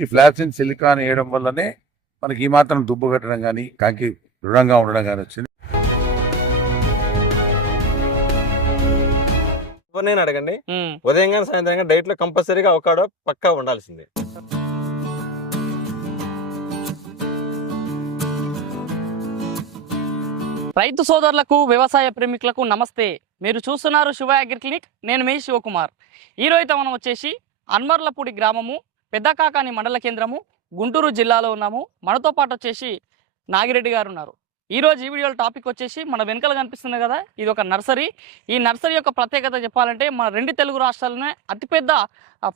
ఈ ఫ్లాక్సిన్ సిలికాన్ వేయడం వల్లనే మనకి ఈ మాత్రం దుబ్బు కట్టడం కానీ కాకి దృఢంగా ఉండడం కానీ వచ్చింది. ఎవరినైనా అడగండి. ఉదయం కానీ సాయంత్రం కానీ డైట్లో కంపల్సరీగా అవకాడో పక్కా ఉండాల్సిందే. రైతు సోదరులకు వ్యవసాయ ప్రేమికులకు నమస్తే. మీరు చూస్తున్నారు శివ అగ్రి క్లినిక్. నేను మీ శివకుమార్. ఈరోజు అయితే మనం వచ్చేసి అన్మర్లపూడి గ్రామము పెద్దకాకాని మండల కేంద్రము గుంటూరు జిల్లాలో ఉన్నాము. మనతో పాటు వచ్చేసి నాగిరెడ్డి గారు ఉన్నారు. ఈరోజు ఈ వీడియోలో టాపిక్ వచ్చేసి మన వెనుకలు కనిపిస్తుంది కదా ఇది ఒక నర్సరీ. ఈ నర్సరీ యొక్క ప్రత్యేకత చెప్పాలంటే మన రెండు తెలుగు రాష్ట్రాలనే అతిపెద్ద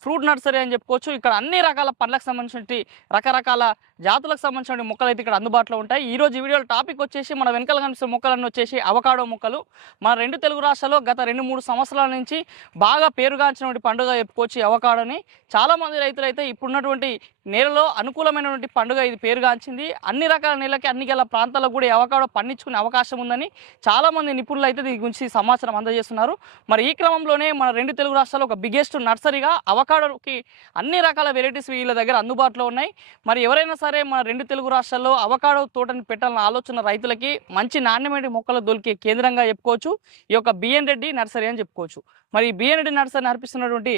ఫ్రూట్ నర్సరీ అని చెప్పుకోవచ్చు. ఇక్కడ అన్ని రకాల పండ్లకు సంబంధించిన రకరకాల జాతులకు సంబంధించిన మొక్కలు అయితే ఇక్కడ అందుబాటులో ఉంటాయి. ఈ రోజు వీడియోలో టాపిక్ వచ్చేసి మన వెనకాల కనిపిస్తున్న మొక్కలన్నీ వచ్చేసి అవకాడో మొక్కలు. మన రెండు తెలుగు రాష్ట్రాల్లో గత రెండు మూడు సంవత్సరాల నుంచి బాగా పేరుగాంచినటువంటి పండుగ చెప్పుకోవచ్చు అవకాడోని. చాలామంది రైతులు అయితే ఇప్పుడున్నటువంటి నేలలో అనుకూలమైనటువంటి పండుగ ఇది పేరుగాంచింది. అన్ని రకాల నేలకి అన్ని గల ప్రాంతాలకు కూడా అవకాడో పండించుకునే అవకాశం ఉందని చాలామంది నిపుణులు అయితే దీని గురించి సమాచారం అందజేస్తున్నారు. మరి ఈ క్రమంలోనే మన రెండు తెలుగు రాష్ట్రాల్లో ఒక బిగ్గెస్ట్ నర్సరీగా అవకాడోకి అన్ని రకాల వెరైటీస్ వీళ్ళ దగ్గర అందుబాటులో ఉన్నాయి. మరి ఎవరైనా సరే మన రెండు తెలుగు రాష్ట్రాల్లో అవకాడో తోటని పెట్టాలన్న ఆలోచన రైతులకి మంచి నాణ్యమైన మొక్కలు దొరికే కేంద్రంగా చెప్పుకోవచ్చు. ఈ యొక్క బిఎన్ రెడ్డి నర్సరీ అని చెప్పుకోవచ్చు. మరి బిఎన్ రెడ్డి నర్సరీ నడిపిస్తున్నటువంటి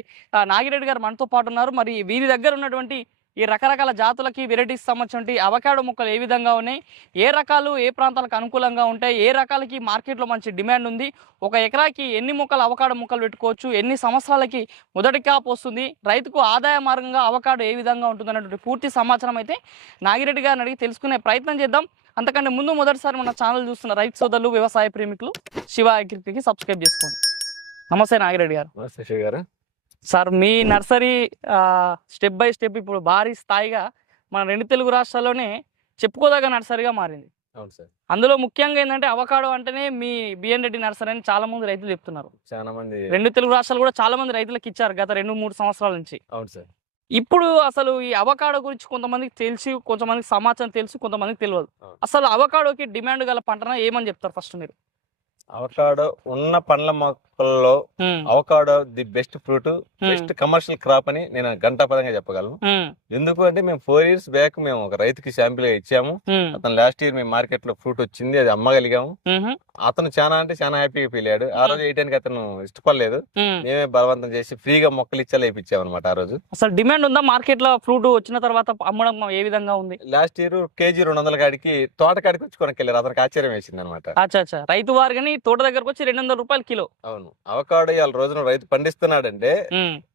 నాగిరెడ్డి గారు మనతో పాటు ఉన్నారు. మరి వీరి దగ్గర ఉన్నటువంటి ఈ రకరకాల జాతులకి వెరైటీస్ సంబంధించి అవకాడో మొక్కలు ఏ విధంగా ఉన్నాయి? ఏ రకాలు ఏ ప్రాంతాలకు అనుకూలంగా ఉంటాయి? ఏ రకాలకి మార్కెట్లో మంచి డిమాండ్ ఉంది? ఒక ఎకరాకి ఎన్ని మొక్కలు అవకాడో మొక్కలు పెట్టుకోవచ్చు? ఎన్ని సంవత్సరాలకి మొదటి కాపు వస్తుంది? రైతుకు ఆదాయ మార్గంగా అవకాడో ఏ విధంగా ఉంటుంది పూర్తి సమాచారం అయితే నాగిరెడ్డి గారిని అడిగి తెలుసుకునే ప్రయత్నం చేద్దాం. అంతకంటే ముందు మొదటిసారి మన ఛానల్ చూస్తున్న రైతు సోదరులు వ్యవసాయ ప్రేమికులు శివ అగ్రికి సబ్స్క్రైబ్ చేసుకోండి. నమస్తే నాగిరెడ్డి గారు. నమస్తే శివ గారు. సార్ మీ నర్సరీ స్టెప్ బై స్టెప్ ఇప్పుడు భారీ స్థాయిగా మన రెండు తెలుగు రాష్ట్రాల్లోనే చెప్పుకోదగ్గ నర్సరీగా మారింది. అవును సార్. అందులో ముఖ్యంగా ఏంటంటే అవకాడో అంటేనే మీ బిఎన్ రెడ్డి నర్సరీ అని చాలా మంది రైతులు చెప్తున్నారు. చాలా మంది రెండు తెలుగు రాష్ట్రాలు కూడా చాలా మంది రైతులకు ఇచ్చారు గత రెండు మూడు సంవత్సరాల నుంచి. అవును సార్. ఇప్పుడు అసలు ఈ అవకాడో గురించి కొంతమందికి తెలిసి కొంతమందికి సమాచారం తెలుసు కొంతమందికి తెలియదు. అసలు అవకాడోకి డిమాండ్ గల పంటన ఏమని చెప్తారు ఫస్ట్ మీరు? అవకాడో ఉన్న పండ్ల మొక్కల్లో avocado the best fruit best commercial crop అని నేను గంటాపదంగా చెప్పగలను. ఎందుకు అంటే మేము ఫోర్ ఇయర్స్ బ్యాక్ మేము ఒక రైతుకి శాంపిల్గా ఇచ్చాము అతను లాస్ట్ ఇయర్ మేము మార్కెట్లో ఫ్రూట్ వచ్చింది అది అమ్మగలిగాము. అతను చాలా అంటే చాలా హ్యాపీగా ఫీల్ అయ్యాడు. ఆ రోజు వేయడానికి అతను ఇష్టపడలేదు. మేమే బలవంతం చేసి ఫ్రీగా మొక్కలు ఇచ్చేలా వేయించాం అనమాట ఆ రోజు. అసలు డిమాండ్ ఉందా మార్కెట్లో ఫ్రూట్ వచ్చిన తర్వాత అమ్మడం ఏ విధంగా ఉంది? లాస్ట్ ఇయర్ కేజీ రెండు వందల కాడికి తోట కాడికి వచ్చి కొనకెళ్ళారు. అతనికి ఆశ్చర్యం వేసింది అనమాట రైతు వారు కానీ తోట దగ్గరకు వచ్చి రెండు వందల రూపాయలు కిలో. అవును. అవకాడో ఇవాళ రోజున రైతు పండిస్తున్నాడంటే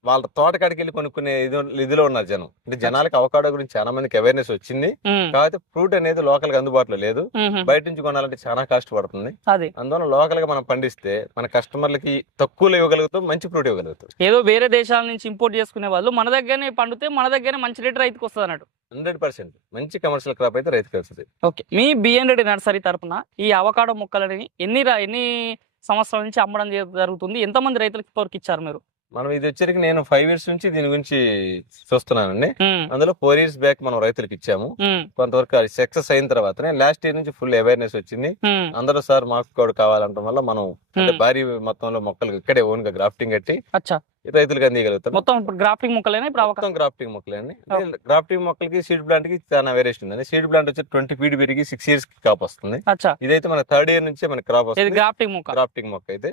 వాళ్ళ తోట కాడికి వెళ్ళి కొనుక్కునే ఇది ఇదిలో ఉన్నారు జనం. అంటే జనాలకు అవకాడో గురించి చాలా మందికి అవేర్నెస్ వచ్చింది. కాకపోతే ఫ్రూట్ అనేది లోకల్గా అందుబాటులో లేదు. బయట నుంచి కొనాలంటే చాలా కాస్ట్ పడుతుంది అది. అందువల్ల లోకల్గా మనం పండిస్తే మన కస్టమర్లకి తక్కువలో ఇవ్వగలుగుతాం మంచి ఫ్రూట్ ఇవ్వగలుగుతాం. ఏదో వేరే దేశాల నుంచి ఇంపోర్ట్ చేసుకునే వాళ్ళు మన దగ్గరనే పండితే మన దగ్గరనే మంచి రేట్ రైతుకు వస్తుంది అన్నట్టు హండ్రెడ్ పర్సెంట్. మంచి కమర్షియల్ క్రాప్ అయితే రైతుకి వస్తుంది. ఓకే. మీ బిఎన్ రెడ్డి నర్సరీ తరపున ఈ అవకాడో మొక్కలని ఎన్ని రా- ఎన్ని సంవత్సరాల నుంచి అమ్మడం జరుగుతుంది. ఎంతమంది రైతులకు ఇప్పటివరకు ఇచ్చారు మీరు? మనం ఇది వచ్చరికి నేను ఫైవ్ ఇయర్స్ నుంచి దీని గురించి చూస్తున్నానండి. అందులో ఫోర్ ఇయర్స్ బ్యాక్ మనం రైతులకు ఇచ్చాము. కొంతవరకు అది సక్సెస్ అయిన తర్వాతనే లాస్ట్ ఇయర్ నుంచి ఫుల్ అవేర్నెస్ వచ్చింది. అందరూ సార్ మాకు కూడా కావాలంటాం వల్ల మనం అంటే. భారీ మొత్తంలో మొక్కలు ఇక్కడే ఓన్గా గ్రాఫ్టింగ్ కట్టి అచ్చా. రైతులకు అందియగలుగుతాం మొత్తం ఇప్పుడు గ్రాఫ్టింగ్ మొక్కలైనా ఇప్పుడు మొత్తం గ్రాఫ్టింగ్ మొక్కలే అండి. గ్రాఫ్టింగ్ మొక్కలకి సీడ్ ప్లాంట్కి చాలా వేరియేషన్ ఉందండి సీడ్ ప్లాంట్ వచ్చి ట్వంటీ ఫీట్ పెరిగి సిక్స్ ఇయర్స్కి కాప్ వస్తుంది. అచ్చా. ఇదైతే మన థర్డ్ ఇయర్ నుంచే మన క్రాప్ ఇది వస్తుంది. గ్రాఫ్టింగ్ మొక్క. గ్రాఫ్టింగ్ మొక్క అయితే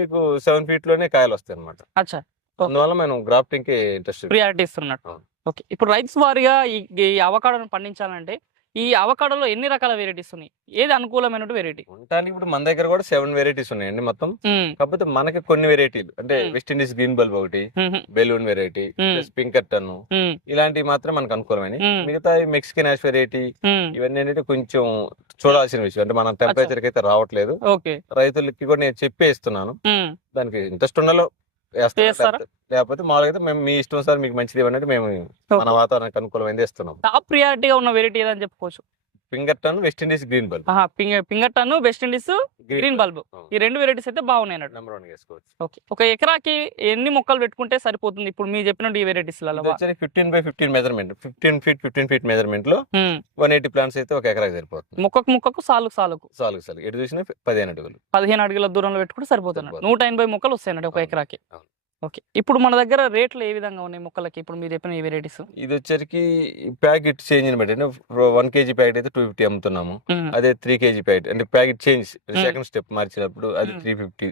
మీకు సెవెన్ ఫీట్లోనే కాయలు వస్తాయి అనమాట అచ్చా. అందువల్ల మనం గ్రాఫ్టింగ్కి ఇంట్రెస్ట్ ప్రియారిటీ ఇస్తున్నట్టు. ఓకే. ఇప్పుడు రైతు వారిగా ఈ అవకాడోని పండించాలంటే ఈ అవకాడోలో ఎన్ని రకాల వెరైటీస్ ఉన్నాయి? ఏది అనుకూలమైన వెరైటీ? ఉండటానికి ఇప్పుడు మన దగ్గర కూడా సెవెన్ వెరైటీస్ ఉన్నాయండి మొత్తం. కాకపోతే మనకి కొన్ని వెరైటీలు అంటే. వెస్ట్ ఇండీస్ గ్రీన్ బల్బ్ ఒకటి బెలూన్ వెరైటీ స్పింకర్ టన్ ఇలాంటివి మాత్రం మనకు అనుకూలమైన. మిగతా మెక్సికన్ యాష్ వెరైటీ ఇవన్నీ ఏంటంటే కొంచెం చూడాల్సిన విషయం. అంటే మన టెంపరేచర్కి అయితే రావట్లేదు. రైతులకి కూడా నేను చెప్పే ఇస్తున్నాను దానికి ఇంట్రెస్ట్. చేస్తారా? లేకపోతే- లేకపోతే మామూలుగా మేము మీ ఇష్టం సార్ మీకు మంచిది ఇవ్వండి మేము మన వాతావరణానికి అనుకూలమైనది ఇస్తున్నాం టాప్ ప్రియారిటీగా ఉన్న వెరైటీ ఏదని చెప్పుకోవచ్చు. Pinkerton West Indies green bulb. Pinkerton West Indies green bulb. ఈ రెండు వెరైటీస్ అయితే బాగున్నాయి అన్నట్టు. నెంబర్ వన్ వేసుకోవచ్చు. ఓకే. ఒక ఎకరాకి ఎన్ని మొక్కలు పెట్టుకుంటే సరిపోతుంది? ఇప్పుడు మీరు చెప్పినట్టు ఈ varieties fifteen by fifteen measurement fifteen feet fifteen feet మెజర్మెంట్లో one eighty plants అయితే ఒక ఎకరాకి సరిపోతుంది. మొక్కకు మొక్కకు సాలుకు సాలుకు. చాలు చాలు ఎటు చూసినా పదిహేను అడుగులు. పదిహేను అడుగుల దూరంలో పెట్టుకుంటే సరిపోతుంది. నూట ఎనభై మొక్కలు వస్తాయి ఒక. ఎకరాకి. ఓకే. ఇప్పుడు మన దగ్గర రేట్లు ఏ విధంగా ఉన్నాయి మొక్కలకి? ఇప్పుడు మీరు చెప్పిన ఈ వెరైటీస్. ఇది వచ్చరికి ప్యాకెట్ చేంజ్ని బట్టి వన్ కేజీ ప్యాకెట్ అయితే టూ ఫిఫ్టీ అమ్ముతున్నాము. అదే త్రీ కేజీ ప్యాకెట్ అంటే ప్యాకెట్ చేంజ్ సెకండ్ స్టెప్ మార్చినప్పుడు అది. త్రీ ఫిఫ్టీ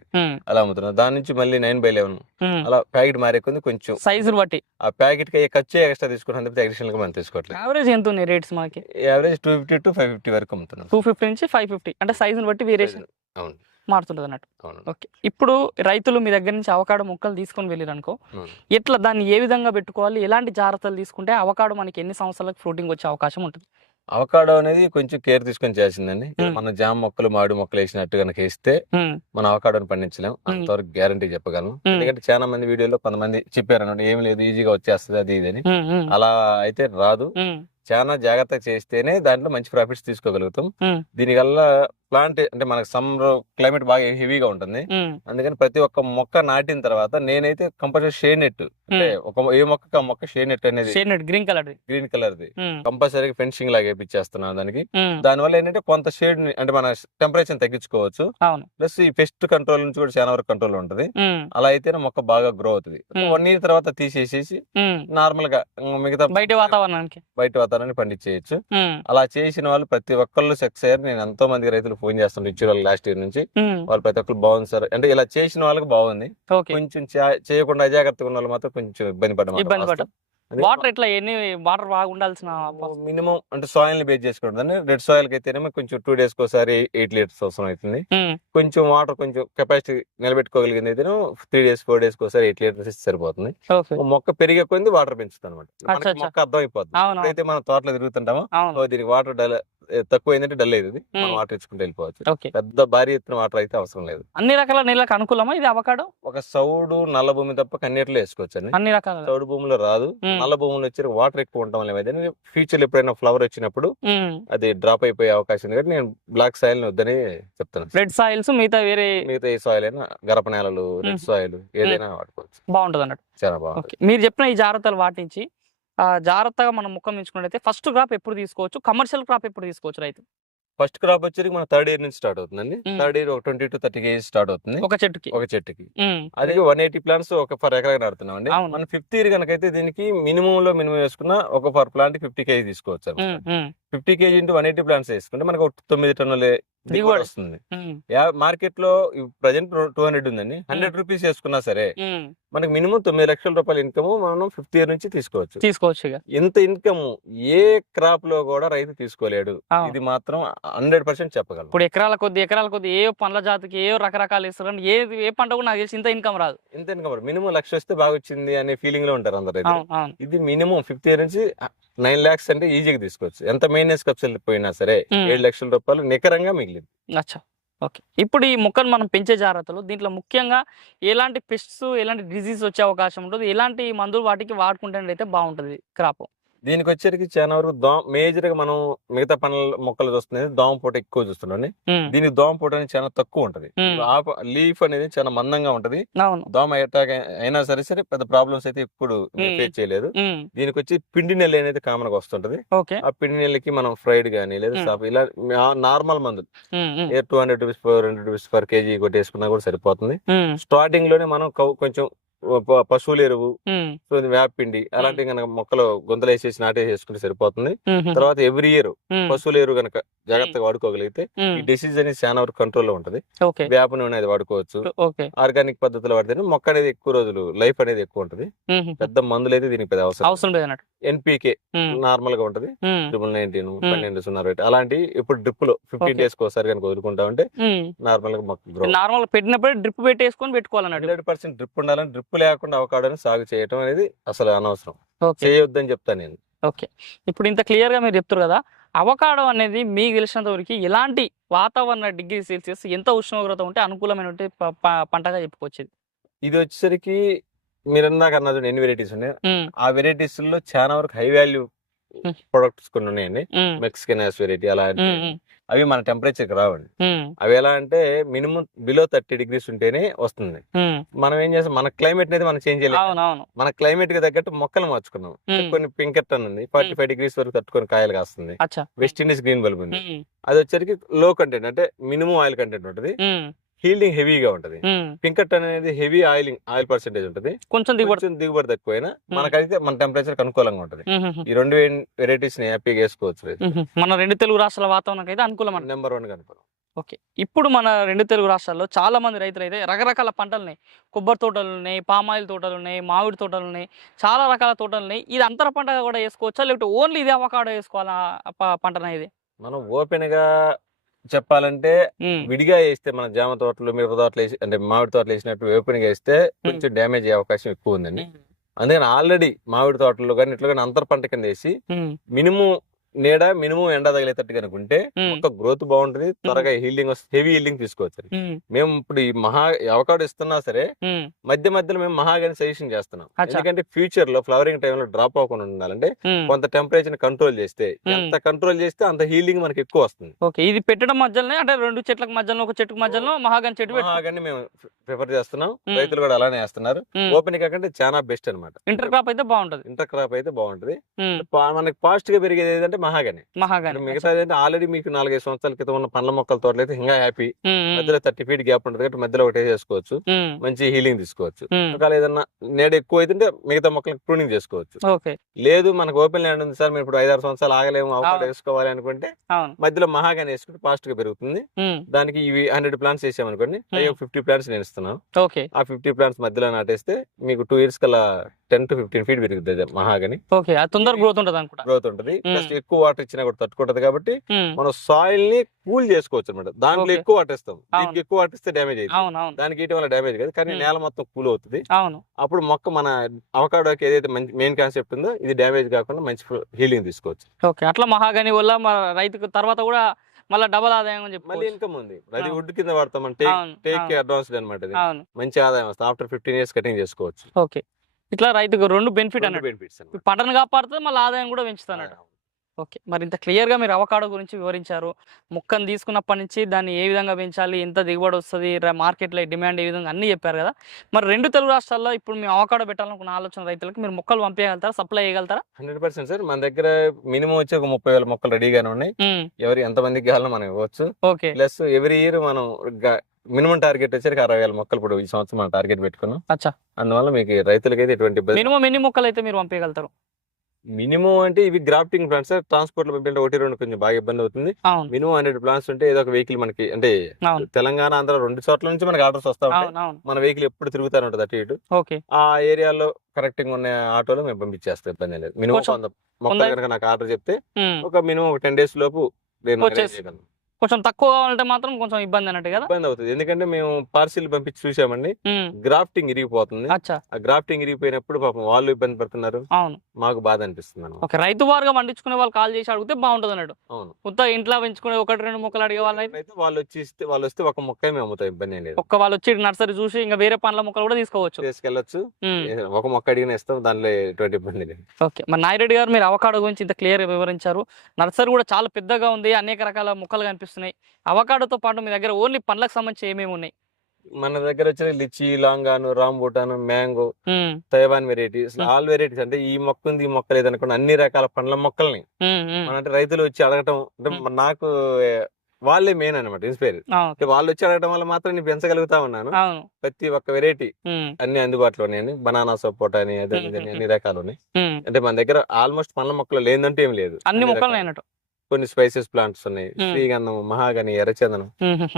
అలా అమ్ముతున్నాం. దాని నుంచి మళ్ళీ నైన్ బై లెవెన్. అలా ప్యాకెట్ మారే కొంది కొంచెం సైజుని బట్టి. ఆ ప్యాకెట్కి ఖర్చు ఎక్స్ట్రా తీసుకుంటాం తప్పితే అడిషనల్గా మనం తీసుకోవట్లేదు. యావరేజ్ ఎంత ఉన్నాయి రేట్స్ మనకి? Average two fifty to five fifty వరకు అమ్ముతున్నాం. టూ ఫిఫ్టీ నుంచి ఫైవ్ ఫిఫ్టీ. అంటే సైజుని బట్టి వేరియేషన్ అవును. మారుతుంటుంది అన్నట్టు ఓకే. ఇప్పుడు రైతులు మీ దగ్గర నుంచి అవకాడో మొక్కలు తీసుకొని వెళ్ళారు అనుకో. ఎట్లా దాన్ని ఏ విధంగా పెట్టుకోవాలి? ఎలాంటి జాగ్రత్తలు తీసుకుంటే అవకాడో మనకి ఎన్ని సంవత్సరాలకు ఫ్రూటింగ్ వచ్చే అవకాశం ఉంటుంది? అవకాడో అనేది కొంచెం కేర్ తీసుకొని Hmm. మన జామ మొక్కలు మామిడి మొక్కలు వేసినట్టు కనుక వేస్తే మన అవకాడోని పండించలేం. అంతవరకు గ్యారంటీ చెప్పగలను. Hmm. ఎందుకంటే చాలా మంది వీడియోలో కొంతమంది చెప్పారు అన్నమాట ఏం లేదు ఈజీగా వచ్చేస్తుంది అది ఇది అని. అలా అయితే రాదు. చాలా జాగ్రత్తగా చేస్తేనే దాంట్లో మంచి ప్రాఫిట్స్ తీసుకోగలుగుతాం. దీనివల్ల ప్లాంట్ అంటే మనకు సమ్మర్ క్లైమేట్ బాగా హెవీగా ఉంటుంది. అందుకని ప్రతి ఒక్క మొక్క నాటిన తర్వాత నేనైతే కంపల్సరీ షేడ్ నెట్ అంటే ఒక ఏ మొక్కకి ఆ మొక్క షేడ్ నెట్ అనేది గ్రీన్ కలర్ గ్రీన్ కలర్ ది. కంపల్సరీగా ఫెన్సింగ్ లాగా వేపించేస్తున్నాను దానికి. దానివల్ల ఏంటంటే కొంత షేడ్ అంటే మన టెంపరేచర్ తగ్గించుకోవచ్చు. ప్లస్ ఈ పెస్ట్ కంట్రోల్ నుంచి కూడా చాలా వరకు కంట్రోల్ ఉంటుంది. అలా అయితేనే మొక్క బాగా గ్రో అవుతుంది. వన్ ఇయర్ తర్వాత తీసేసేసి నార్మల్గా మిగతా బయట వాతావరణానికి. బయట వాతావరణాన్ని పండించేయచ్చు అలా చేసిన వాళ్ళు ప్రతి ఒక్కళ్ళు సక్సెస్ అయ్యారు. నేను ఎంతో మంది రైతులు ఫోన్ చేస్తాను ఇచ్చిన వాళ్ళు లాస్ట్ ఇయర్ నుంచి. వాళ్ళు ప్రతి ఒక్కరు బాగుంది సార్. అంటే ఇలా చేసిన వాళ్ళకి బాగుంది. కొంచెం చేయకుండా అజాగ్రత్తగా ఉన్న వాళ్ళు మాత్రం కొంచెం ఇబ్బంది పడ్డాం. వాటర్ ఎట్లా ఎన్ని వాటర్ బాగా ఉండాల్సిన మినిమం అంటే సాయిల్ని బేస్ చేసుకోవడం రెడ్ సాయిల్కి అయితేనేమో కొంచెం టూ డేస్ ఒకసారి ఎయిట్ లీటర్స్ అవసరం అవుతుంది. కొంచెం వాటర్ కొంచెం కెపాసిటీ నిలబెట్టుకోగలిగింది అయితే త్రీ డేస్ ఫోర్ డేస్ ఒకసారి ఎయిట్ లీటర్స్ ఇస్తే సరిపోతుంది. మొక్క పెరిగే కొద్ది వాటర్ పెంచుతాం అనమాట. మొక్క అర్థం అయిపోతుంది ఎప్పుడైతే మనం తోటలో తిరుగుతుంటామో దీనికి వాటర్ తక్కువ అయిందంటే డల్ అయ్యింది మనం. వాటర్ ఇచ్చుకుంటూ వెళ్ళిపోవచ్చు. పెద్ద భారీ ఎత్తున వాటర్ అయితే అవసరం లేదు. అన్ని రకాల నీళ్ళకి అనుకూలమా? ఇది అవకాడో? ఒక సౌడు నల్ల భూమి తప్ప కన్నీటిలో వేసుకోవచ్చు అండి అన్ని రకాల సౌడు భూమిలో రాదు. నల్ల భూమిలో వచ్చి వాటర్ ఎక్కువ ఉండటం వల్ల ఫ్యూచర్ ఎప్పుడైనా ఫ్లవర్ వచ్చినప్పుడు అది డ్రాప్ అయిపోయే అవకాశం ఉంది. కాబట్టి నేను బ్లాక్ సాయిల్ వద్దని చెప్తాను రెడ్ సాయిల్స్ మిగతా వేరే మిగతా ఏ సాయిల్ అయినా గరప నేలలు రెడ్. సాయిల్ ఏదైనా వాడుకోవచ్చు. బాగుంటుంది అన్నట్టు చాలా బాగుంది ఓకే. మీరు చెప్పిన ఈ జాగ్రత్తలు పాటించి జాగ్రత్తగా మనం ముఖం ఎంచుకున్నట్టయితే ఫస్ట్ క్రాప్ ఎప్పుడు తీసుకోవచ్చు? కమర్షియల్ క్రాప్ ఎప్పుడు తీసుకోవచ్చు రైతు? ఫస్ట్ క్రాప్ వచ్చేది మన థర్డ్ ఇయర్ నుంచి స్టార్ట్ అవుతుందండి. థర్డ్ ఇయర్ ఒక twenty to thirty KGs start అవుతుంది. ఒక చెట్టుకి. ఒక చెట్టుకి. అది వన్ ఎయిటీ ప్లాంట్స్ ఒక ఫర్ ఎకరా నడుతున్నాం అండి. మన ఫిఫ్త్ ఇయర్ కనుకైతే దీనికి మినిమం లో మినిమం వేసుకున్న ఒక ఫర్ ప్లాంట్ ఫిఫ్టీ కేజీ తీసుకోవచ్చు fifty KG into one eighty plants వేసుకుంటే మనకు ఒక తొమ్మిది టన్నుల దిగుబడి. వస్తుంది. మార్కెట్లో ప్రజెంట్ టూ హండ్రెడ్ ఉందండి. హండ్రెడ్ రూపీస్ వేసుకున్నా సరే మనకి మినిమం తొమ్మిది లక్షల రూపాయల ఇన్కమ్ మనం ఫిఫ్త్ ఇయర్ నుంచి తీసుకోవచ్చు. తీసుకోవచ్చు ఇంత ఇన్కమ్? ఏ క్రాప్లో కూడా రైతు తీసుకోలేడు. ఇది మాత్రం హండ్రెడ్ పర్సెంట్ చెప్పగలం. ఇప్పుడు ఎకరాల కొద్ది ఎకరాల కొద్ది ఏ పండ్ల జాతికి ఏ రకరకాలు ఇస్తారు ఏ ఏ పంట కూడా నాకు తెలిసి ఇంత ఇన్కమ్ రాదు. ఇంత ఇన్కమ్ మినిమం లక్ష వస్తే బాగా వచ్చింది అనే ఫీలింగ్లో ఉంటారు అందరు ఇది మినిమం ఫిఫ్త్ ఇయర్ నుంచి నైన్ లాక్స్ అంటే ఈజీగా తీసుకోవచ్చు. ఎంత మెయింటెనెన్స్ ఖర్చు పోయినా సరే. ఏడు లక్షల రూపాయలు నికరంగా మిగిలింది. అచ్చా. ఓకే. ఇప్పుడు ఈ మొక్కను మనం పెంచే జాగ్రత్తలు దీంట్లో ముఖ్యంగా ఎలాంటి పెస్ట్స్ ఎలాంటి డిసీజ్ వచ్చే అవకాశం ఉంటుంది ఎలాంటి మందులు వాటికి వాడుకుంటే బాగుంటుంది క్రాప్. దీనికి వచ్చేసరికి చాలా వరకు దోమ మేజర్గా మనం మిగతా పండ్ల మొక్కలు చూస్తుంది దోమ పూట ఎక్కువ చూస్తున్నాం దీనికి దోమ పూట అనేది చాలా తక్కువ ఉంటది. లీఫ్ అనేది చాలా మందంగా ఉంటది. దోమ అటాక్ అయినా సరే సరే పెద్ద ప్రాబ్లమ్స్ అయితే ఇప్పుడు ఉమ్. ఫేస్ చేయలేదు. దీనికి వచ్చి పిండి నెల్లి అనేది కామన్గా వస్తుంటది. ఆ పిండి నెల్లికి మనం ఫ్రైడ్ గానీ లేదా ఇలా నార్మల్ మందులు two hundred rupees four hundred rupees per KG కొట్టేసుకున్నా కూడా సరిపోతుంది. స్టార్టింగ్లోనే మనం కొంచెం పశువుల ఎరువు సో వేపిండి అలాంటివి కనుక మొక్కలు గుంతలు వేసేసి నాటేసేసుకుంటే సరిపోతుంది. ఉమ్, తర్వాత ఎవ్రీ ఇయర్ పశువుల ఎరువు కనుక జాగ్రత్తగా వాడుకోగలిగితే ఈ డిసీజ్ అనేది చాలా వరకు కంట్రోల్లో ఉంటది వేప నూనె అనేది వాడుకోవచ్చు. ఆర్గానిక్ పద్ధతిలో వాడితేనే మొక్క అనేది ఎక్కువ రోజులు లైఫ్ అనేది ఎక్కువ ఉంటది. పెద్ద మందులు అయితే దీనికి పెద్ద అవసరం. ఎన్పికే నార్మల్గా ఉంటది. ట్రిపుల్ నైన్టీన్ పన్నెండు సున్నా రేట్ అలాంటి ఇప్పుడు డ్రిప్లో ఫిఫ్టీన్. డేస్ ఒకసారి కనుక వదులుకుంటా ఉంటే. నార్మల్గా మొక్క నార్మల్ పెట్టినప్పుడే డ్రిప్ పెట్టేసుకొని పెట్టుకోవాలన్నట్టు. హండ్రెడ్ పర్సెంట్ డ్రిప్ ఉండాలని డ్రిప్ లేకుండా అవకాడని సాగు చేయటం అనేది అసలు అనవసరం. చేయొద్దని చెప్తాను నేను. ఓకే. ఇప్పుడు ఇంత క్లియర్గా మీరు చెప్తారు కదా అవకాడో అనేది మీకు తెలిసినంత వరకు ఎలాంటి వాతావరణ డిగ్రీ సెల్సియస్ ఎంత ఉష్ణోగ్రత ఉంటే అనుకూలమైన పంటగా చెప్పుకోవచ్చు ఇది. వచ్చేసరికి మీరు ఇందాక అన్నది ఎన్ని వెరైటీస్ ఉన్నాయి? ఆ వెరైటీస్లో చాలా వరకు హై వాల్యూ. ప్రొడక్ట్స్ కొన్ని ఉన్నాయండి మెక్సికన్ యాస్ వెరైటీ అలా ఉమ్, ఉమ్, అవి మన టెంపరేచర్కి రావండి అవి ఎలా అంటే మినిమం బిలో థర్టీ డిగ్రీస్ ఉంటేనే వస్తుంది. మనం ఏం చేస్తాం? మన క్లైమేట్ అనేది మనం చేంజ్ అవును మన క్లైమేట్కి తగ్గట్టు మొక్కలు మార్చుకున్నాం. కొన్ని పింకెట్ అని ఉంది. ఫార్టీ ఫైవ్ డిగ్రీస్ వరకు తట్టుకొని కాయలు కాస్తుంది. వెస్ట్ ఇండీస్ గ్రీన్ బల్బ్ ఉంది. అది వచ్చరికి లో కంటెంట్ అంటే మినిమం ఆయిల్ కంటెంట్ ఉంటుంది. హీల్డింగ్ హెవీగా ఉంటది. పింకట్ అనేది హెవీ ఆయిలింగ్ ఆయిల్ పర్సెంటేజ్ ఉంటది. కొంచెం దిగుబడి దిగుబడి తక్కువైనా మనకైతే మన టెంపరేచర్ అనుకూలంగా ఉంటది. ఈ రెండు వెరైటీస్ని హ్యాపీగా వేసుకోవచ్చు. మన రెండు తెలుగు రాష్ట్రాల వాతావరణం అయితే అనుకూలం నెంబర్ వన్ కనుక ఓకే. ఇప్పుడు మన రెండు తెలుగు రాష్ట్రాల్లో చాలా మంది రైతులు అయితే రకరకాల పంటలు ఉన్నాయి కొబ్బరి తోటలు ఉన్నాయి పామాయిల్ తోటలు ఉన్నాయి మామిడి తోటలు ఉన్నాయి చాలా రకాల తోటలు ఉన్నాయి. ఇది అంతర పంటగా కూడా వేసుకోవచ్చా? లేకపోతే ఓన్లీ ఇది అవకాడో వేసుకోవాలా? పంటనా ఇది మనం ఓపెన్గా చెప్పాలంటే విడిగా వేస్తే మన జామ తోటలు మిరప తోటలు వేసి అంటే మామిడి తోటలు వేసినట్టు ఓపెన్గా వేస్తే కొంచెం డ్యామేజ్ అయ్యే అవకాశం ఎక్కువ ఉందండి. అందుకని ఆల్రెడీ మామిడి తోటలు కానీ ఇట్లా కానీ అంతర్ పంట కింద వేసి మినిమం నీడ మినిమం ఎండ తగిలేటట్టు కనుకుంటే ఉమ్, మొక్క గ్రోత్ బాగుంటుంది. త్వరగా హీల్డింగ్ వస్తుంది హెవీ హీల్డింగ్ తీసుకోవచ్చు మేము. ఇప్పుడు ఈ మహా అవకాడో ఇస్తున్నా సరే మధ్య మధ్యలో మేము మహాగాని సజెషన్ చేస్తున్నాం. ఎందుకంటే ఫ్యూచర్లో ఫ్లవరింగ్ టైంలో డ్రాప్ అవ్వకుండా ఉండాలంటే. కొంత టెంపరేచర్ కంట్రోల్ చేస్తే. ఎంత కంట్రోల్ చేస్తే అంత హీలింగ్ మనకి ఎక్కువ వస్తుంది. ఓకే ఇది పెట్టడం మధ్యలోనే అంటే రెండు చెట్లకు మధ్యలో ఒక చెట్టుకు మధ్యలో మహాగన్ చెట్టు మహాగాని మేము ప్రిఫర్ చేస్తున్నాం. రైతులు కూడా అలానే వేస్తున్నారు ఓపెన్ కాకంటే చాలా బెస్ట్ అన్నమాట. ఇంటర్ క్రాప్ అయితే బాగుంటది. ఇంటర్ క్రాప్ అయితే బాగుంటది. మనకి ఫాస్ట్గా పెరిగేది ఏంటంటే మహాగాని. మహాగన్. మిగతా ఏంటంటే ఆల్రెడీ మీకు నాలుగైదు సంవత్సరాల క్రితం ఉన్న పండ్ల మొక్కల తోటలు అయితే ఇంకా హ్యాపీ మధ్యలో థర్టీ ఫీట్ గ్యాప్ ఉంటుంది కాబట్టి మధ్యలో ఒకటే చేసుకోవచ్చు. మంచి హీలింగ్ తీసుకోవచ్చు. ఒకవేళ ఏదన్నా నేడ ఎక్కువ అయితే మిగతా మొక్కలకు ప్రూనింగ్ చేసుకోవచ్చు. లేదు మనకు ఓపెన్ ల్యాండ్ ఉంది సార్ మేము ఇప్పుడు ఐదారు సంవత్సరాలు ఆగలేము అవకాశం. వేసుకోవాలి అనుకుంటే మధ్యలో మహాగాని వేసుకుంటే ఫాస్ట్గా పెరుగుతుంది. దానికి ఇవి హండ్రెడ్ ప్లాంట్స్ వేసామనుకోండి అయ్యో ఫిఫ్టీ ప్లాంట్స్ నేను ఇస్తున్నాను ఆ ఫిఫ్టీ ప్లాంట్స్ మధ్యలో నాటేస్తే మీకు టూ ఇయర్స్ కల్లా టెన్ టు ఫిఫ్టీన్ ఫీట్ పెరుగుతుంది అది మహాగాని. ఓకే తొందర గ్రోత్ ఉంటుంది అనుకుంటా. గ్రోత్ ఉంటుంది. Hmm. ప్లస్ ఎక్కువ వాటర్ ఇచ్చినా కూడా తట్టుకుంటది కాబట్టి ఉమ్, మనం సాయిల్ని కూల్ చేసుకోవచ్చు అనమాట దాంట్లో. ఎక్కువ వాటర్ ఇస్తాం. దీనికి ఎక్కువ వాటర్ ఇస్తే డ్యామేజ్ అవుతుంది దానికి ఇయటం వల్ల డ్యామేజ్ కాదు. కానీ Hmm. నేల మొత్తం కూల్ అవుతుంది. అప్పుడు మొక్క మన అవకాడోకి ఏదైతే మంచి మెయిన్ కాన్సెప్ట్ ఉందో ఇది డ్యామేజ్ కాకుండా మంచి హీలింగ్ తీసుకోవచ్చు. ఓకే అట్లా మహాగని వల్ల రైతుకు తర్వాత కూడా మళ్ళీ డబల్ ఆదాయం అని మళ్ళీ చెప్పి ఇన్కమ్ ఉంది. అది. వుడ్ కింద వాడతాం టేక్ టేక్ అడ్వాన్స్డ్ అనమాట మంచి ఆదాయం వస్తుంది. ఆఫ్టర్ ఫిఫ్టీన్ ఇయర్స్ కటింగ్ చేసుకోవచ్చు. ఓకే ఇట్లా రైతుకు రెండు బెనిఫిట్ అన్నట్టు బెనిఫిట్స్ పంటను కాపాడుతుంది మళ్ళీ ఆదాయం కూడా పెంచుతాను ఓకే మరి ఇంత క్లియర్గా మీరు అవకాడో గురించి వివరించారు. మొక్కను తీసుకున్నప్పటి నుంచి దాన్ని ఏ విధంగా పెంచాలి ఎంత దిగుబడి వస్తుంది మార్కెట్లో డిమాండ్ ఏ విధంగా అన్నీ చెప్పారు కదా. మరి రెండు తెలుగు రాష్ట్రాల్లో ఇప్పుడు మేము అవకాడో పెట్టాలనుకున్న ఆలోచన రైతులకు మీరు మొక్కలు పంపించగలుగుతారా సప్లై చేయగలుగుతారా? హండ్రెడ్ పర్సెంట్ సార్ మన దగ్గర మినిమం వచ్చి ఒక ముప్పై వేల మొక్కలు రెడీగానే ఉన్నాయి. ఎవరు ఎంత మందికి కావాలో మనం ఇవ్వచ్చు. ఓకే. ప్లస్ ఎవ్రీ ఇయర్ మనం మినిమం టార్గెట్ వచ్చేసరికి అరవై వేల మొక్కలు ఇప్పుడు ఈ సంవత్సరం మనం టార్గెట్ పెట్టుకున్నాం. అచ్చా. అందువల్ల మీకు రైతులకైతే ఎటువంటి ఇబ్బంది మినిమం ఎన్ని మొక్కలు అయితే మీరు పంపించగలుగుతారు? మినిమం అంటే ఇవి గ్రాఫ్టింగ్ ప్లాంట్స్ ట్రాన్స్పోర్ట్లో పంపించే ఒకటి రెండు కొంచెం బాగా ఇబ్బంది అవుతుంది. మినిమం హండ్రెడ్ ప్లాంట్స్ ఉంటే ఏదో ఒక వెహికల్ మనకి అంటే తెలంగాణ ఆంధ్ర రెండు చోట్ల నుంచి మనకి ఆర్డర్స్ వస్తా ఉంటాయి. మన వెహికల్ ఎప్పుడు తిరుగుతానే ఉంటుంది అటు ఇటు. ఆ ఏరియాలో కరెక్టింగ్ ఉన్న ఆటోలో మేము పంపించేస్తాం ఇబ్బంది లేదు. మినిమం వంద- కనుక నాకు ఆర్డర్ చెప్తే ఒక మినిమం ఒక టెన్ డేస్ లోపు నేను. కొంచెం తక్కువ కావాలంటే మాత్రం కొంచెం ఇబ్బంది అన్నట్టు కదా? ఇబ్బంది అవుతుంది. ఎందుకంటే మేము పార్సిల్ పంపించి చూసామండి. గ్రాఫ్టింగ్ ఇరిగిపోతుంది. అచ్చా. ఆ గ్రాఫ్టింగ్ ఇరిగిపోయినప్పుడు పాపం వాళ్ళు ఇబ్బంది పడుతున్నారు. అవును. మాకు బాధ అనిపిస్తుంది. ఓకే రైతు వారుగా పండించుకునే వాళ్ళు కాల్ చేసి అడిగితే బాగుంటుంది అన్నట్టు. అవును. కొత్త ఇంట్లో పెంచుకునే ఒకటి రెండు మొక్కలు అడిగే వాళ్ళు అయితే వాళ్ళు వచ్చి వాళ్ళు వస్తే ఒక మొక్క మేము అమ్ముతాం ఇబ్బంది లేదు. ఒక్క వాళ్ళు వచ్చి నర్సరీ చూసి ఇంకా వేరే పండ్ల మొక్కలు కూడా తీసుకోవచ్చు. తీసుకెళ్ళొచ్చు. ఏ- ఒక మొక్క అడిగిన ఇస్తాం దానిలో ఎటువంటి ఇబ్బంది లేదు. ఓకే మరి నాయిరెడ్డి గారు మీరు అవకాడో గురించి ఇంత క్లియర్ వివరించారు. నర్సరీ కూడా చాలా పెద్దగా ఉంది అనేక రకాల మొక్కలు కనిపిస్తున్నాయి అవకాడోతో పాటు మీ దగ్గర ఓన్లీ పండ్లకు సంబంధించి ఏమేమి ఉన్నాయి? మన దగ్గర వచ్చే litchi longan rambutan mango Taiwan varieties. All varieties అంటే ఈ మొక్క ఉంది ఈ మొక్క లేదనుకోండి అన్ని రకాల పండ్ల మొక్కల్ని. మన అంటే రైతులు వచ్చి అడగటం అంటే నాకు వాళ్ళే మెయిన్ అనమాట ఇన్స్పైర్ వాళ్ళు వచ్చి అడగటం వల్ల మాత్రం నేను పెంచగలుగుతా ఉన్నాను. ప్రతి ఒక్క వెరైటీ అన్ని అందుబాటులో ఉన్నాయని బనానా సపోటా అని అదే అన్ని రకాలు ఉన్నాయి. అంటే మన దగ్గర ఆల్మోస్ట్ పండ్ల మొక్కలు లేదంటే ఏం లేదు. అన్ని మొక్కలు కొన్ని స్పైసెస్ ప్లాంట్స్ ఉన్నాయి. శ్రీగంధం మహాగని ఎర్రచందనం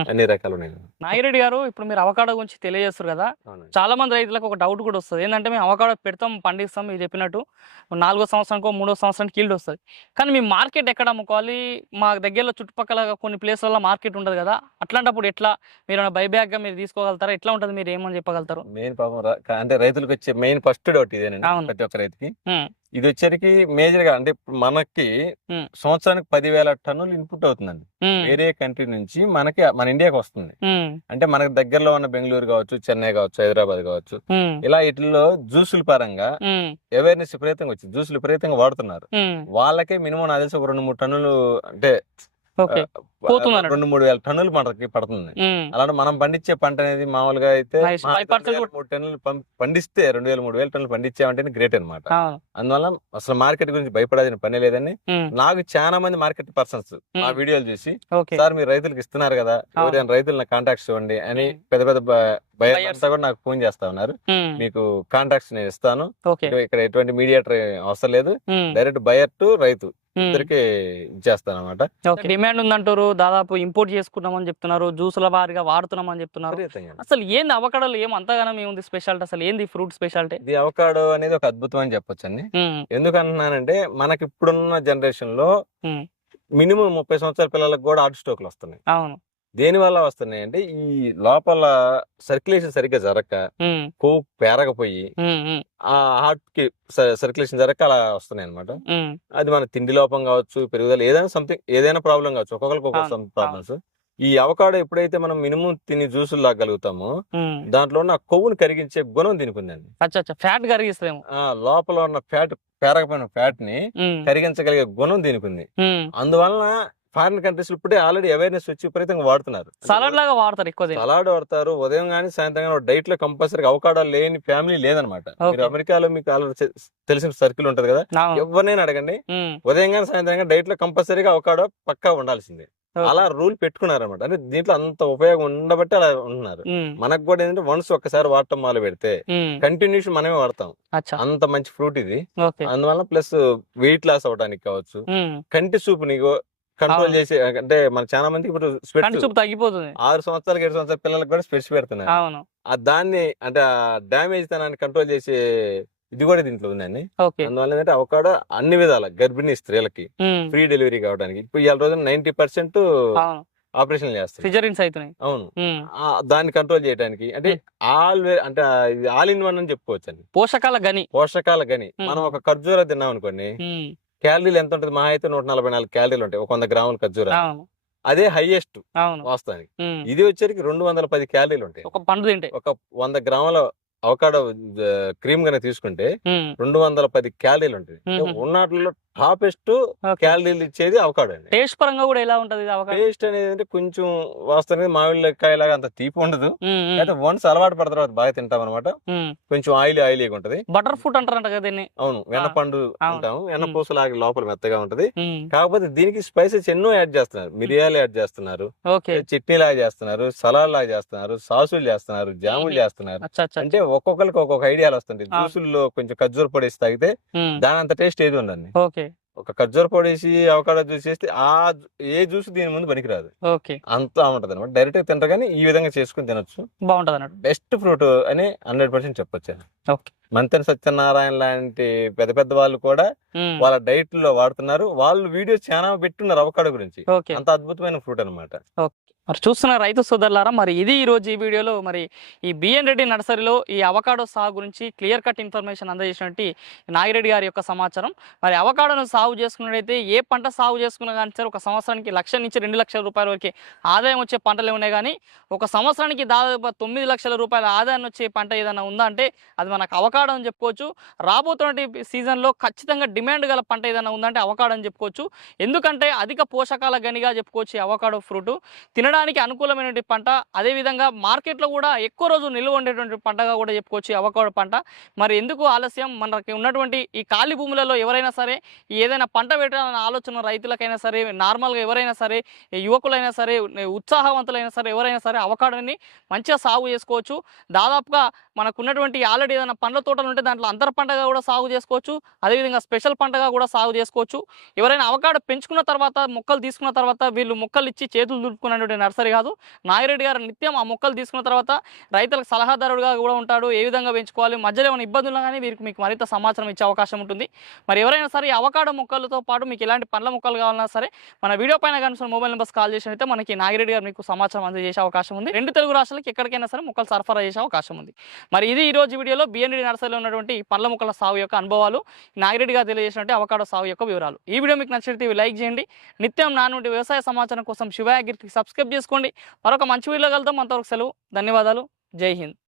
అన్ని రకాలు ఉన్నాయి. నాగిరెడ్డి గారు ఇప్పుడు మీరు అవకాడో గురించి తెలియజేస్తారు కదా. చాలా మంది రైతులకు ఒక డౌట్ కూడా వస్తుంది. ఏంటంటే మేము అవకాడో పెడతాం పండిస్తాం మీరు చెప్పినట్టు నాలుగో సంవత్సరానికో మూడో సంవత్సరానికి కీల్డ్ వస్తుంది. కానీ మీ మార్కెట్ ఎక్కడ అమ్ముకోవాలి? మా దగ్గరలో చుట్టుపక్కల కొన్ని ప్లేస్లలో మార్కెట్ ఉండదు కదా. అట్లాంటప్పుడు ఎట్లా? మీరు బైబ్యాక్గా మీరు తీసుకోగలుగుతారా? ఎట్లా ఉంటుంది? మీరు ఏమని చెప్పగలుగుతారు? మెయిన్ రా- అంటే రైతులకు వచ్చే మెయిన్ ఫస్ట్ డౌట్ ఇదేనండి. ప్రతి ఒక్క రైతుకి. ఇది వచ్చరికి మేజర్గా అంటే మనకి. సంవత్సరానికి పదివేల టన్నులు ఇన్పుట్ అవుతుందండి. వేరే కంట్రీ నుంచి మనకి మన ఇండియాకి వస్తుంది. అంటే మనకి దగ్గరలో ఉన్న బెంగళూరు కావచ్చు చెన్నై కావచ్చు హైదరాబాద్ కావచ్చు ఇలా వీటిల్లో జ్యూసుల పరంగా అవేర్నెస్ విపరీతంగా వచ్చింది. జ్యూసులు విపరీతంగా వాడుతున్నారు. వాళ్ళకే మినిమం నాకు తెలిసి ఒక రెండు మూడు టన్నులు అంటే. రెండు మూడు వేల టన్నులు మనకి పడుతుంది. అలాంటి మనం పండించే పంట అనేది మామూలుగా అయితే Nice. మా 5% రెండు వేల మూడు టన్నులు పండిస్తే రెండు వేల మూడు వేల టన్నులు పండించామంటే గ్రేట్ అన్నమాట. అవును. అందువల్ల అసలు మార్కెట్ గురించి భయపడాల్సిన పని లేదని నాకు చాలా మంది మార్కెట్ పర్సన్స్ ఉమ్. వీడియోలు చూసి సార్ మీరు రైతులకు ఇస్తున్నారు కదా. ఎవరైనా రైతులు నా కాంటాక్ట్స్ ఇవ్వండి అని. పెద్ద పెద్ద బయర్స్. కూడా నాకు ఫోన్ చేస్తా ఉన్నారు. మీకు కాంటాక్ట్స్ నేను ఇస్తాను. ఇక్కడ- ఎటువంటి మీడియేటర్ అవసరం లేదు. డైరెక్ట్ బయర్ టు రైతు. ఇద్దరికి ఇచ్చేస్తాను అనమాట ఓకే. డిమాండ్ ఉందంటారు దాదాపు ఇంపోర్ట్ చేసుకున్నామని చెప్తున్నారు జ్యూసుల వారిగా వాడుతున్నామని చెప్తున్నారు. అసలు ఏంది అవకడలు ఏం అంతగానం ఏముంది స్పెషాలిటీ అసలు? ఏంది ఫ్రూట్ స్పెషాలిటీ? ఇది అవకాడో అనేది ఒక అద్భుతం అని చెప్పొచ్చు అండి ఎందుకు అంటున్నానంటే మనకి ఇప్పుడున్న జనరేషన్లో. మినిమం ముప్పై సంవత్సరాల పిల్లలకు కూడా హార్ట్ స్ట్రోక్లు వస్తున్నాయి. అవును. దేని వల్ల వస్తున్నాయి అంటే ఈ లోపల సర్క్యులేషన్ సరిగ్గా జరగక కొవ్వు పేరకపోయి ఆ హార్ట్కి సర్క్యులేషన్ జరగక అలా వస్తున్నాయి అనమాట అది మన తిండి లోపం కావచ్చు పెరుగుదల ఏదైనా సంథింగ్ ఏదైనా ప్రాబ్లం కావచ్చు ఒక్కొక్కరికి ఒక్కొక్క ప్రాబ్లమ్స్. ఈ అవకాడో ఎప్పుడైతే మనం మినిమం తిని జ్యూసులు లాగలుగుతామో. దాంట్లో ఉన్న కొవ్వుని కరిగించే గుణం దీనికి ఉందండి ఫ్యాట్ కరిగిస్తామేమో ఆ లోపల ఉన్న ఫ్యాట్ పేరకపోయిన ఫ్యాట్ని కరిగించగలిగే గుణం దీనికి ఉంది. అందువలన ఫారిన్ కంట్రీస్ ఇప్పుడే ఆల్రెడీ అవేర్నెస్ వచ్చి విపరీతంగా వాడుతున్నారు. సలాడ్ లాగా వాడతారు ఎక్కువ. సలాడ్ వాడతారు. ఉదయం కానీ సాయంత్రం కానీ డైట్లో కంపల్సరీ అవకాడో లేని ఫ్యామిలీ లేదనమాట. మీరు. అమెరికాలో మీకు ఆల్రెడీ తెలిసిన సర్కిల్ ఉంటది కదా. ఎవరినైనా అడగండి. ఉదయం కానీ సాయంత్రం కానీ డైట్లో కంపల్సరీగా అవకాడో పక్కా ఉండాల్సిందే. అలా రూల్ పెట్టుకున్నారు అనమాట అంటే దీంట్లో అంత ఉపయోగం ఉండబట్టి అలా ఉంటున్నారు. మనకు కూడా ఏంటంటే వన్స్ ఒక్కసారి వాడటం మొదలు పెడితే ఉమ్. కంటిన్యూషన్ మనమే వాడతాం. అంత మంచి ఫ్రూట్ ఇది. అందువల్ల ప్లస్ వెయిట్ లాస్ అవడానికి కావచ్చు. కంటి చూపు నీకు కంట్రోల్. చేసే అంటే మన చాలా మందికి ఇప్పుడు స్పెట్స్ చూపు తగ్గిపోతుంది. ఆరు సంవత్సరాలకి ఏడు సంవత్సరాల పిల్లలకు కూడా స్పెట్స్ పెడుతున్నారు అవును. ఆ దాన్ని అంటే ఆ డ్యామేజ్ తనాన్ని కంట్రోల్ చేసే ఇది కూడా దీంట్లో ఉందండి. అందువల్ల ఏంటంటే అవకాడో అన్ని విధాల గర్భిణీ స్త్రీలకి ఫ్రీ డెలివరీ కావడానికి. ఇప్పుడు ఇవాళ రోజున నైన్టీ పర్సెంట్ ఆపరేషన్ చేస్తారు సిజరిన్స్ అవుతున్నాయి అవును. దాన్ని కంట్రోల్ చేయడానికి అంటే ఆల్ అంటే ఆల్ ఇన్ వన్ అని చెప్పుకోవచ్చు అండి పోషకాల గని. పోషకాల గని. మనం ఒక ఖర్జూర తిన్నాం అనుకోండి క్యాలరీలు ఎంత ఉంటుంది? మహా అయితే నూట నలభై నాలుగు క్యాలరీలు ఉంటాయి. ఒక వంద గ్రాముల ఖర్జూర. అదే హైయెస్ట్ వాస్తవానికి. ఇది వచ్చరికి రెండు వందల పది క్యాలరీలు ఉంటాయి. ఒక పండు తింటే. ఒక వంద గ్రాముల అవకాడో క్రీమ్ గానే తీసుకుంటే రెండు వందల పది క్యాలరీలు ఉంటాయి. ఉన్నట్లో టాపెస్ట్ ఓకే. క్యాలరీలు ఇచ్చేది అవకాడో అండి. టేస్ట్ పరంగా కూడా ఎలా ఉంటది టేస్ట్ అనేది అంటే కొంచెం వాస్తవానికి మామిడికాయ లాగా అంత తీపి ఉండదు. అయితే వన్స్ అలవాటు పడిన తర్వాత బాగా తింటాం అనమాట. కొంచెం ఆయిల్ ఆయిలీగా ఉంటది. బటర్ ఫ్రూట్ అంటారంట కదా దీన్ని. అవును వెన్నపండు. అంటాము వెన్న లాగా లోపల మెత్తగా ఉంటది. కాకపోతే దీనికి స్పైసెస్ ఎన్నో యాడ్ చేస్తున్నారు. మిరియాలు యాడ్ చేస్తున్నారు. చట్నీ లాగా చేస్తున్నారు. సలాడ్ లాగా చేస్తున్నారు. సాసులు చేస్తున్నారు. జాములు. చేస్తున్నారు. అంటే ఒక్కొక్కరికి ఒక్కొక్క ఐడియాలు వస్తుంటాయి. జ్యూసుల్లో కొంచెం ఖర్జూర పొడి తాగితే దాని అంత టేస్ట్ ఏది ఉండండి ఓకే. ఒక ఖర్జూర పొడి వేసి అవకాడో జ్యూస్ చేస్తే ఆ ఏ జ్యూస్ దీని ముందు పనికిరాదు. ఓకే. అంతా ఉంటది అనమాట డైరెక్ట్గా తింటారు కానీ ఈ విధంగా చేసుకుని తినొచ్చు. బాగుంటది అన్నట్టు బెస్ట్ ఫ్రూట్ అని హండ్రెడ్ పర్సెంట్ చెప్పొచ్చు. ఓకే. మంతెన సత్యనారాయణ లాంటి పెద్ద పెద్ద వాళ్ళు కూడా వాళ్ళ డైట్లో వాడుతున్నారు. వాళ్ళు వీడియోస్ చాలా పెట్టున్నారు అవకాడో గురించి. అంత అద్భుతమైన ఫ్రూట్ అనమాట మరి చూస్తున్న రైతు సోదరులారా మరి ఇది ఈరోజు ఈ వీడియోలో మరి ఈ బిఎన్ రెడ్డి నర్సరీలో ఈ అవకాడో సాగు గురించి క్లియర్ కట్ ఇన్ఫర్మేషన్ అందజేసినట్టు నాగిరెడ్డి గారి యొక్క సమాచారం. మరి అవకాడోను సాగు చేసుకున్నట్టయితే ఏ పంట సాగు చేసుకున్నా కానీ సరే ఒక సంవత్సరానికి లక్ష నుంచి రెండు లక్షల రూపాయల వరకు ఆదాయం వచ్చే పంటలు ఉన్నాయి కానీ ఒక సంవత్సరానికి దాదాపు తొమ్మిది లక్షల రూపాయల ఆదాయం వచ్చే పంట ఏదైనా ఉందా అంటే అది మనకు అవకాడో అని చెప్పుకోవచ్చు. రాబోతున్న సీజన్లో ఖచ్చితంగా డిమాండ్ గల పంట ఏదైనా ఉందంటే అవకాడో అని చెప్పుకోవచ్చు. ఎందుకంటే అధిక పోషకాల గనిగా చెప్పుకోవచ్చు అవకాడో అవకాడో ఫ్రూట్. తినడానికి అనుకూలమైనటువంటి పంట అదేవిధంగా మార్కెట్లో కూడా ఎక్కువ రోజు నిల్వ ఉండేటువంటి పంటగా కూడా చెప్పుకోవచ్చు అవకాడ అవకాడో పంట. మరి ఎందుకు ఆలస్యం? మనకి ఉన్నటువంటి ఈ ఖాళీ భూములలో ఎవరైనా సరే ఏదైనా పంట పెట్టాలన్న ఆలోచన రైతులకైనా సరే నార్మల్గా ఎవరైనా సరే యువకులైనా సరే ఉత్సాహవంతులైనా సరే ఎవరైనా సరే అవకాడని మంచిగా సాగు చేసుకోవచ్చు. దాదాపుగా మనకు ఉన్నటువంటి ఆల్రెడీ ఏదైనా పండ్ల తోటలు ఉంటే దాంట్లో అంతర పంటగా కూడా సాగు చేసుకోవచ్చు. అదేవిధంగా స్పెషల్ పంటగా కూడా సాగు చేసుకోవచ్చు. ఎవరైనా అవకాడ పెంచుకున్న తర్వాత మొక్కలు తీసుకున్న తర్వాత వీళ్ళు మొక్కలు ఇచ్చి చేతులు దులుపుకున్నటువంటి నర్సరీ కాదు. నాగిరెడ్డి గారు నిత్యం ఆ మొక్కలు తీసుకున్న తర్వాత రైతులకు సలహాదారుడుగా కూడా ఉంటాడు. ఏ విధంగా పెంచుకోవాలి? మధ్యలో ఏమైనా ఇబ్బందులు కానీ వీరికి మీకు మరింత సమాచారం ఇచ్చే అవకాశం ఉంటుంది. మరి ఎవరైనా సరే ఈ అవకాడో మొక్కలతో పాటు మీకు ఎలాంటి పండ్ల మొక్కలు కావాలన్నా సరే మన వీడియో పైన కానీ మొబైల్ నెంబర్స్ కాల్ చేసినట్టే మనకి నాగిరెడ్డి గారు మీకు సమాచారం అందజేసే అవకాశం ఉంది. రెండు తెలుగు రాష్ట్రాలకు ఎక్కడికైనా సరే మొక్కలు సరఫరా చేసే అవకాశం ఉంది. మరి ఇది ఈ రోజు వీడియోలో బిఎన్డి నర్సరీలో ఉన్నటువంటి పండ్ల మొక్కల సాగు యొక్క అనుభవాలు నాగిరెడ్డి గారు తెలియజేసినట్టు అవకాడో సాగు యొక్క వివరాలు. ఈ వీడియో మీకు నచ్చితే లైక్ చేయండి. నిత్యం నా నుండి వ్యవసాయ సమాచారం కోసం శివాయగిరికి సబ్స్క్రైబ్ చేసుకోండి. మరొక మంచి వీడియో కలుద్దాం. అంతవరకు సెలవు. ధన్యవాదాలు. జై హింద్.